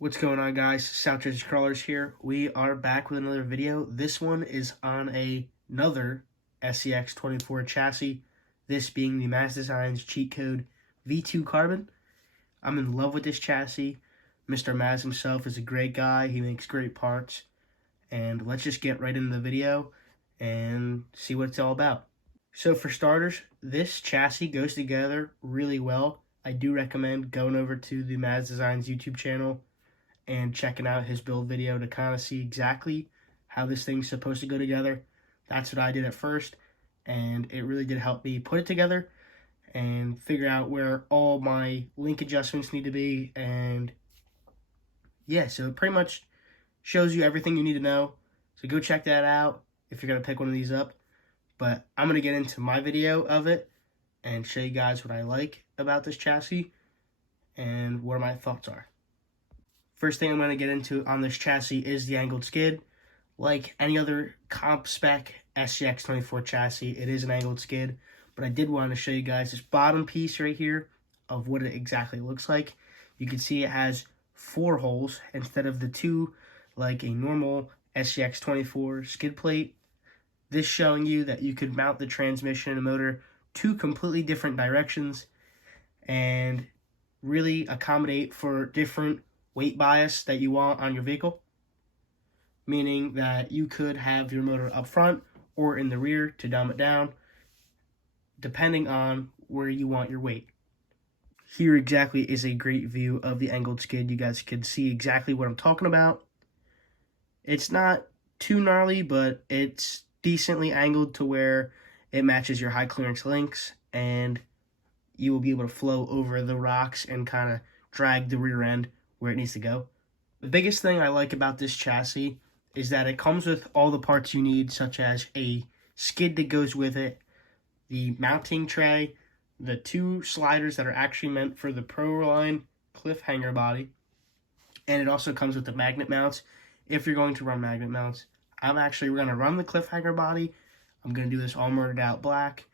What's going on, guys? Southjerseycrawlers here. We are back with another video. This one is on another Scx24 chassis, this being the Mazz Designs Cheatcode V2 Carbon. I'm in love with this chassis. Mr. Mazz himself is a great guy. He makes great parts. And let's just get right into the video and see what it's all about. So for starters, this chassis goes together really well. I do recommend going over to the Mazz Designs YouTube channel and checking out his build video to kind of see exactly how this thing's supposed to go together. That's what I did at first, and it really did help me put it together and figure out where all my link adjustments need to be. And yeah, so it pretty much shows you everything you need to know. So go check that out if you're going to pick one of these up. But I'm going to get into my video of it and show you guys what I like about this chassis and what my thoughts are. First thing I'm going to get into on this chassis is the angled skid. Like any other comp spec Scx24 chassis, it is an angled skid. But I did want to show you guys this bottom piece right here of what it exactly looks like. You can see it has 4 holes instead of the 2 like a normal Scx24 skid plate. This showing you that you could mount the transmission and motor 2 completely different directions and really accommodate for different weight bias that you want on your vehicle, meaning that you could have your motor up front or in the rear to dumb it down, depending on where you want your weight. Here exactly is a great view of the angled skid. You guys can see exactly what I'm talking about. It's not too gnarly, but it's decently angled to where it matches your high clearance links, and you will be able to flow over the rocks and kind of drag the rear end where it needs to go. The biggest thing I like about this chassis is that it comes with all the parts you need, such as a skid that goes with it, the mounting tray, the 2 sliders that are actually meant for the ProLine cliff hanger body, and it also comes with the magnet mounts if you're going to run magnet mounts. I'm actually going to run the cliff hanger body. I'm going to do this all murdered out black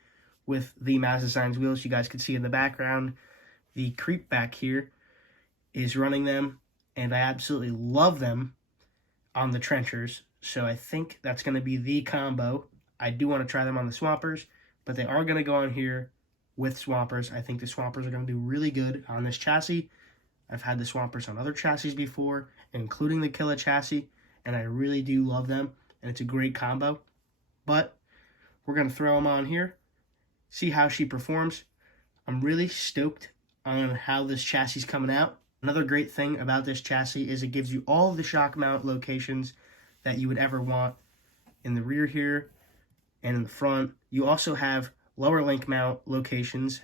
with the Mazz Designs wheels you guys can see in the background. The creep back here is running them, and I absolutely love them on the trenchers, so I think that's going to be the combo. I do want to try them on the swampers, but they are going to go on here with swampers. I think the swampers are going to do really good on this chassis. I've had the swampers on other chassis before, including the Killa chassis, and I really do love them, and it's a great combo. But we're going to throw them on here, see how she performs. I'm really stoked on how this chassis is coming out. Another great thing about this chassis is it gives you all of the shock mount locations that you would ever want in the rear here and in the front. You also have lower link mount locations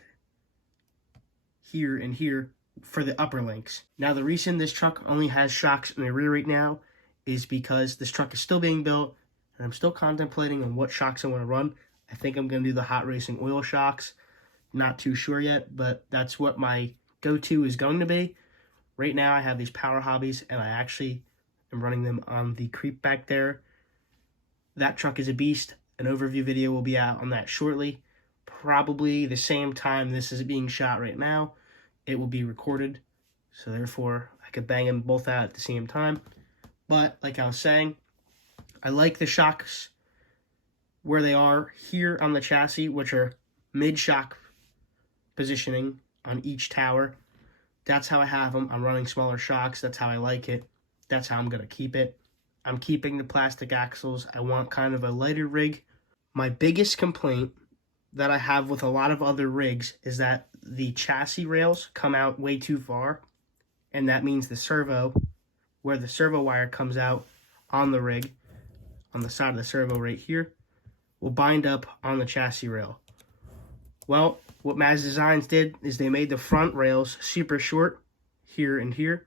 here and here for the upper links. Now, the reason this truck only has shocks in the rear right now is because this truck is still being built, and I'm still contemplating on what shocks I want to run. I think I'm going to do the hot racing oil shocks. Not too sure yet, but that's what my go-to is going to be. Right now, I have these Power Hobbies, and I actually am running them on the creep back there. That truck is a beast. An overview video will be out on that shortly. Probably the same time this is being shot right now, it will be recorded. So therefore, I could bang them both out at the same time. But like I was saying, I like the shocks where they are here on the chassis, which are mid-shock positioning on each tower. That's how I have them. I'm running smaller shocks. That's how I like it. That's how I'm going to keep it. I'm keeping the plastic axles. I want kind of a lighter rig. My biggest complaint that I have with a lot of other rigs is that the chassis rails come out way too far, and that means the servo, where the servo wire comes out on the rig, on the side of the servo right here, will bind up on the chassis rail. Well, what Mazz Designs did is they made the front rails super short here and here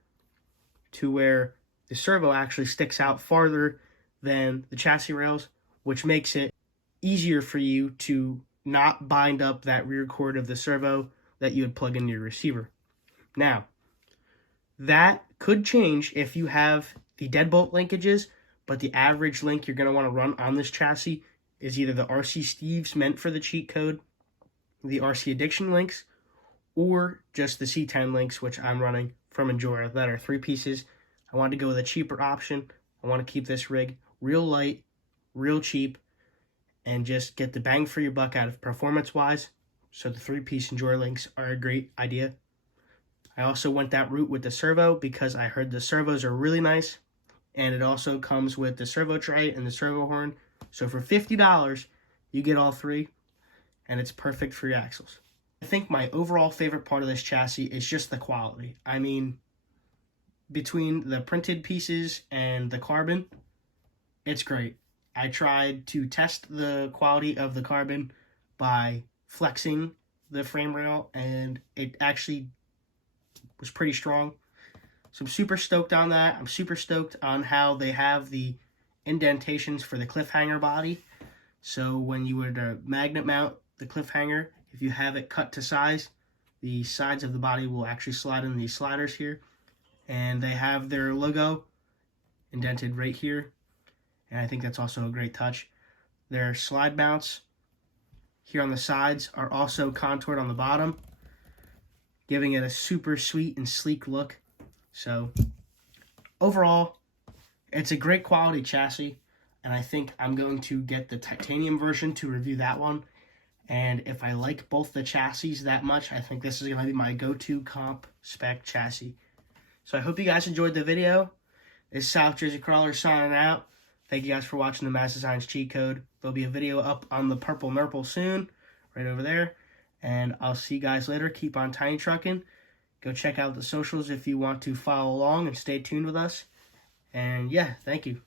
to where the servo actually sticks out farther than the chassis rails, which makes it easier for you to not bind up that rear cord of the servo that you would plug into your receiver. Now, that could change if you have the deadbolt linkages, but the average link you're going to want to run on this chassis is either the RC Steves meant for the cheat code, the RC Addiction links, or just the C10 links, which I'm running from Enjoyer, that are 3 pieces I wanted to go with a cheaper option. I want to keep this rig real light, real cheap, and just get the bang for your buck out of performance-wise. So the 3-piece Enjoy links are a great idea. I also went that route with the servo because I heard the servos are really nice, and it also comes with the servo tray and the servo horn. So for $50, you get all 3, and it's perfect for your axles. I think my overall favorite part of this chassis is just the quality. I mean, between the printed pieces and the carbon, it's great. I tried to test the quality of the carbon by flexing the frame rail, and it actually was pretty strong. So I'm super stoked on that. I'm super stoked on how they have the indentations for the cliffhanger body. So when you were to magnet mount the cliffhanger, if you have it cut to size, the sides of the body will actually slide in these sliders here. And they have their logo indented right here. And I think that's also a great touch. Their slide mounts here on the sides are also contoured on the bottom, giving it a super sweet and sleek look. So overall, it's a great quality chassis, and I think I'm going to get the titanium version to review that one. And if I like both the chassis that much, I think this is going to be my go-to comp spec chassis. So I hope you guys enjoyed the video. This is South Jersey Crawlers signing out. Thank you guys for watching the Mazz Designs cheat code. There'll be a video up on the purple nurple soon, right over there. And I'll see you guys later. Keep on tiny trucking. Go check out the socials if you want to follow along and stay tuned with us. And yeah, thank you.